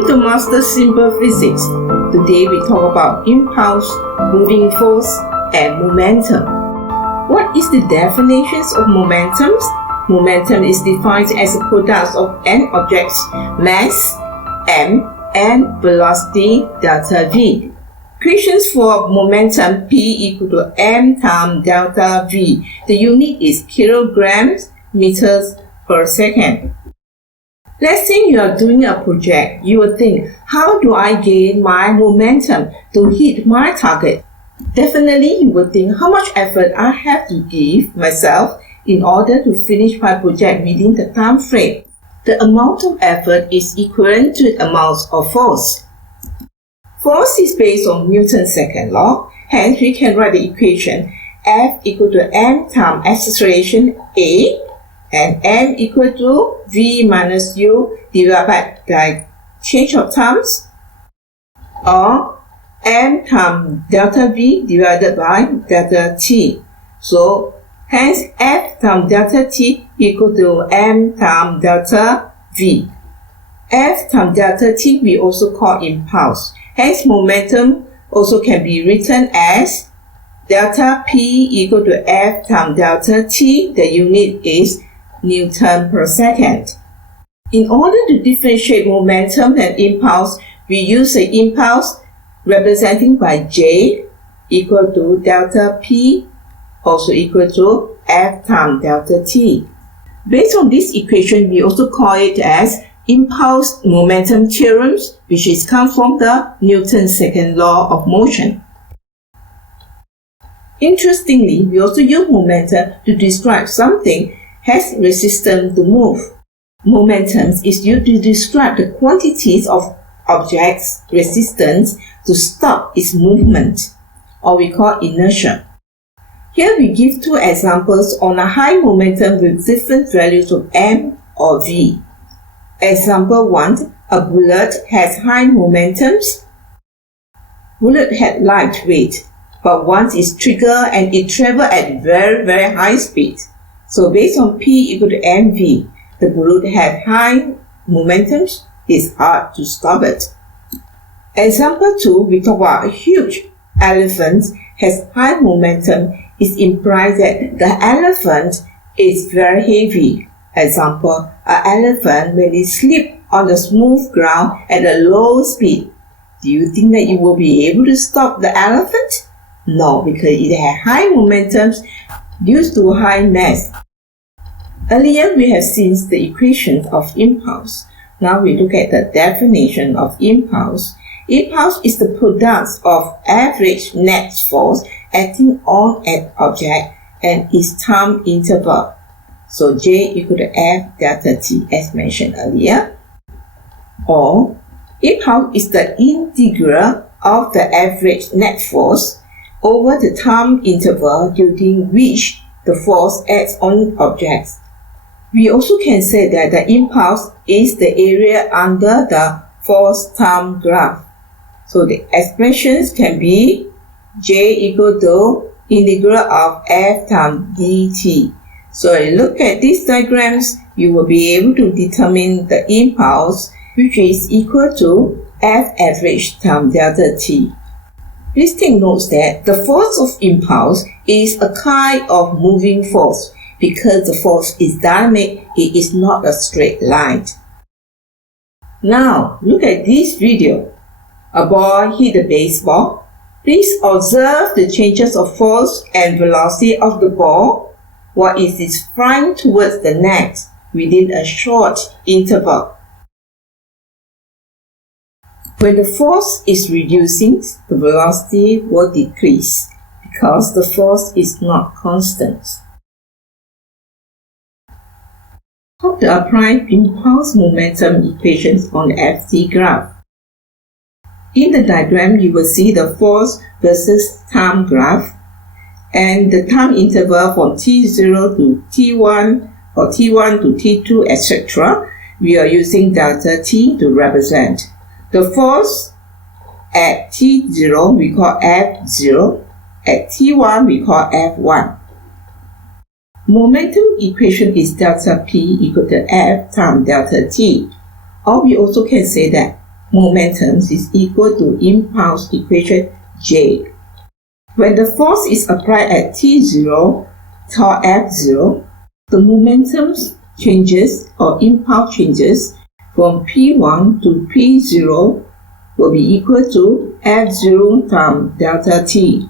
Welcome to Master Simple Physics. Today we talk about impulse, moving force, and momentum. What is the definitions of momentums? Momentum is defined as a product of an object's mass, m, and velocity, delta v. Equations for momentum P equal to m times delta v. The unit is kilograms meters per second. Let's say you are doing a project. You will think, how do I gain my momentum to hit my target? Definitely, you will think how much effort I have to give myself in order to finish my project within the time frame. The amount of effort is equivalent to the amount of force. Force is based on Newton's second law. Hence, we can write the equation F equal to m times acceleration A, and m equal to v minus u divided by change of times, or m times delta v divided by delta t. So hence F times delta t equal to m times delta v. F times delta t we also call impulse. Hence momentum also can be written as delta p equal to F times delta t. The unit is Newton per second. In order to differentiate momentum and impulse, we use the impulse representing by J equal to delta P, also equal to F times delta T. Based on this equation, we also call it as impulse momentum theorems, which is come from the Newton's second law of motion. Interestingly, we also use momentum to describe something has resistance to move. Momentum is used to describe the quantities of objects' resistance to stop its movement, or we call inertia. Here we give two examples on a high momentum with different values of m or v. Example 1. A bullet has high momentums. Bullet had light weight, but once it's triggered and it travels at very high speed. So based on P equal to mv, the bullet has high momentums. It's hard to stop it. Example 2, we talk about a huge elephant has high momentum. It implies that the elephant is very heavy. Example, an elephant when it slips on the smooth ground at a low speed. Do you think that you will be able to stop the elephant? No, because it has high momentums due to high mass. Earlier, we have seen the equations of impulse. Now we look at the definition of impulse. Impulse is the product of average net force acting on an object and its time interval. So J equal to F delta T as mentioned earlier. Or impulse is the integral of the average net force over the time interval during which the force acts on objects. We also can say that the impulse is the area under the force time graph. So the expressions can be J equal to integral of F times dt. So if you look at these diagrams, you will be able to determine the impulse, which is equal to F average times delta t. Please take note that the force of impulse is a kind of moving force. Because the force is dynamic, it is not a straight line. Now, look at this video. A ball hit the baseball. Please observe the changes of force and velocity of the ball while it is flying towards the net within a short interval. When the force is reducing, the velocity will decrease because the force is not constant. How to apply impulse momentum equations on the Ft graph. In the diagram, you will see the force versus time graph and the time interval from t0 to t1 or t1 to t2, etc. We are using delta t to represent. The force at t0 we call F0, at t1 we call F1. Momentum equation is delta P equal to F times delta T. Or we also can say that momentum is equal to impulse equation J. When the force is applied at t0, tau f0, the momentum changes or impulse changes from P1 to P0 will be equal to F0 times delta t.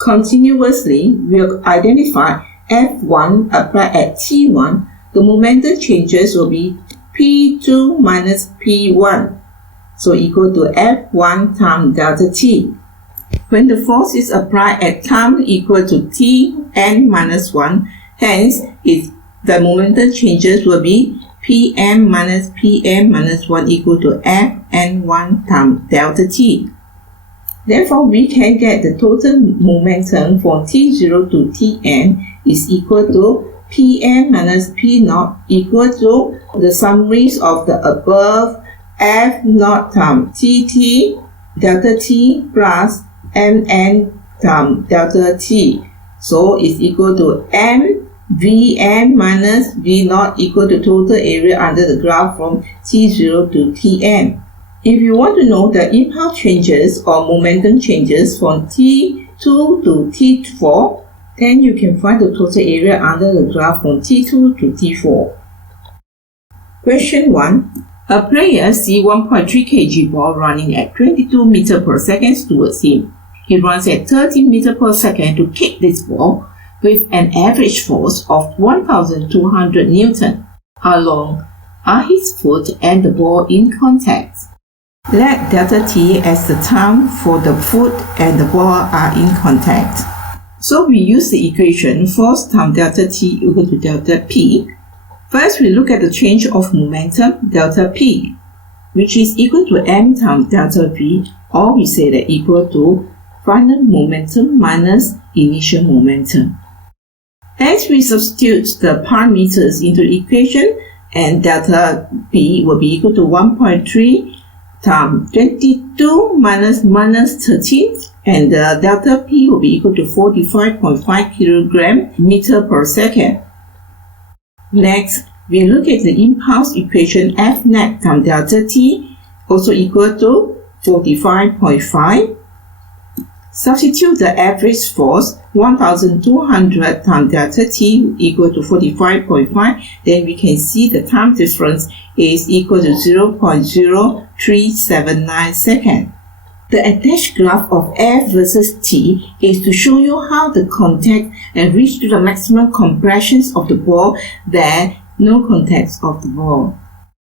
Continuously, we'll identify F1 applied at T1. The momentum changes will be P2 minus P1, so equal to F1 times delta t. When the force is applied at time equal to Tn minus 1, hence the momentum changes will be Pm minus Pm minus 1 equal to Fn1 times delta t. Therefore, we can get the total momentum from T0 to Tn is equal to Pm minus P0 equal to the summaries of the above F0 times Tt delta t plus Mn times delta t. So it's equal to M Vn minus V0 equal to total area under the graph from T0 to Tn. If you want to know the impulse changes or momentum changes from T2 to T4, then you can find the total area under the graph from T2 to T4. Question 1. A player sees 1.3 kg ball running at 22 meters per second towards him. He runs at 30 meters per second to kick this ball with an average force of 1,200 Newton. How long are his foot and the ball in contact? Let delta t as the time for the foot and the ball are in contact. So we use the equation force times delta t equal to delta p. First, we look at the change of momentum delta p, which is equal to m times delta v, or we say that equal to final momentum minus initial momentum. As we substitute the parameters into the equation, and delta p will be equal to 1.3 times 22 minus 13, and delta p will be equal to 45.5 kilogram meter per second. Next, we look at the impulse equation F net times delta t, also equal to 45.5. Substitute the average force 1,200 times delta t equal to 45.5, then we can see the time difference is equal to 0.0379 seconds. The attached graph of F versus T is to show you how the contact and reach to the maximum compressions of the ball where no contact of the ball.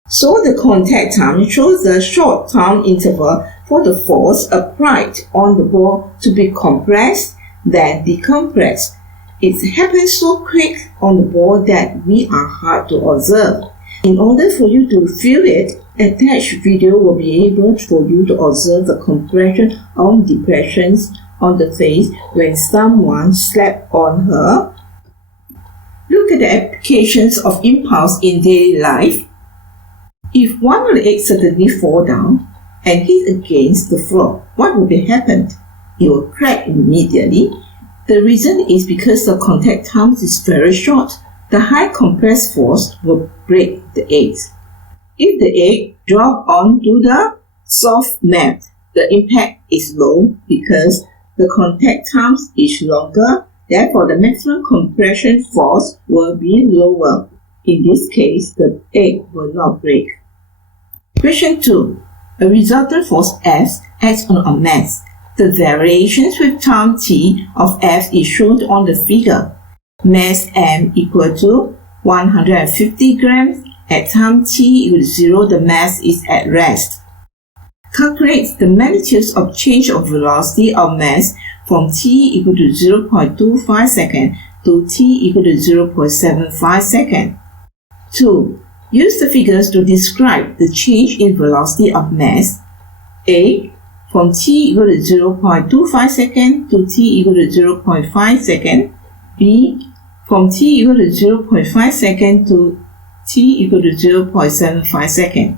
So the contact time shows the short time interval for the force applied on the ball to be compressed, then decompressed. It happens so quick on the ball that we are hard to observe. In order for you to feel it, attached video will be able for you to observe the compression or depressions on the face when someone slapped on her. Look at the applications of impulse in daily life. If one of the eggs suddenly fall down and hit against the floor, what will be happened? It will crack immediately. The reason is because the contact time is very short. The high compressed force will break the eggs. If the egg drop onto the soft mat, the impact is low because the contact time is longer. Therefore, the maximum compression force will be lower. In this case, the egg will not break. Question 2. A resultant force F acts on a mass. The variations with time t of F is shown on the figure. Mass M equal to 150 grams. At time t equal to 0, the mass is at rest. Calculate the magnitudes of change of velocity of mass from t equal to 0.25 second to t equal to 0.75 second. 2. Use the figures to describe the change in velocity of mass. A. From t equal to 0.25 second to t equal to 0.5 second. B. From t equal to 0.5 second to t equal to 0.75 second.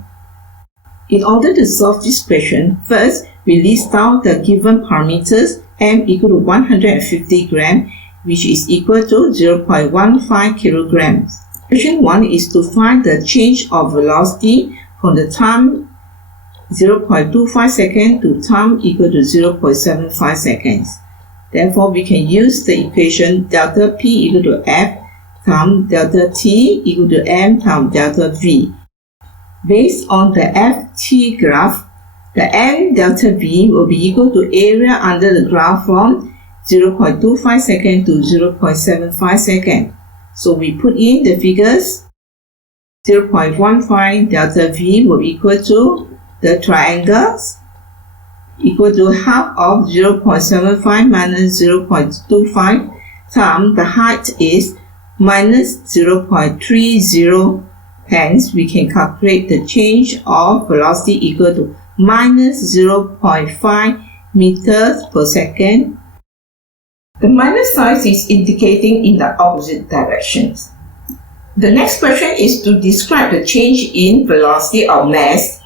In order to solve this question, first we list down the given parameters. M equal to 150 grams, which is equal to 0.15 kilograms. Question 1 is to find the change of velocity from the time 0.25 seconds to time equal to 0.75 seconds. Therefore, we can use the equation delta P equal to F times delta T equal to M times delta V. Based on the FT graph, the M delta V will be equal to area under the graph from 0.25 seconds to 0.75 seconds. So we put in the figures. 0.15 delta V will be equal to the triangles equal to half of 0.75 minus 0.25 times the height is minus 0.30. Hence, we can calculate the change of velocity equal to minus 0.5 meters per second. The minus sign is indicating in the opposite directions. The next question is to describe the change in velocity of mass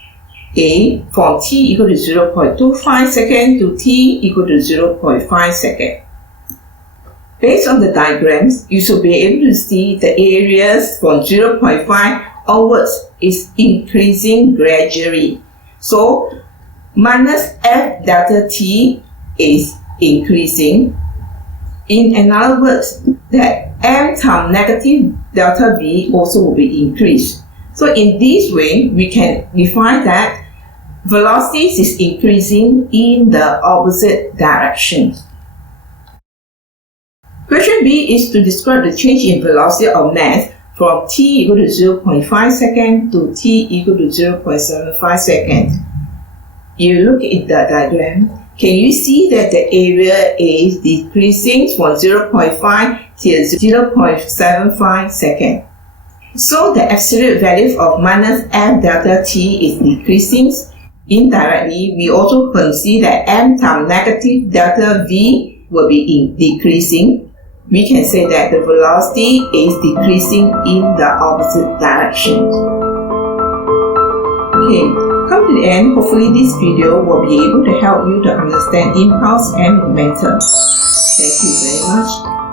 A from t equal to 0.25 seconds to t equal to 0.5 seconds. Based on the diagrams, you should be able to see the areas from 0.5 onwards is increasing gradually. So, minus F delta t is increasing. In another words, that M times negative delta V also will be increased. So in this way, we can define that velocity is increasing in the opposite direction. Question B is to describe the change in velocity of mass from t equal to 0.5 seconds to t equal to 0.75 seconds. You look at the diagram. Can you see that the area is decreasing from 0.5 to 0.75 seconds? So the absolute value of minus F delta t is decreasing. Indirectly, we also can see that M times negative delta V will be decreasing. We can say that the velocity is decreasing in the opposite direction. Okay. Come to the end, hopefully this video will be able to help you to understand impulse and momentum. Thank you very much.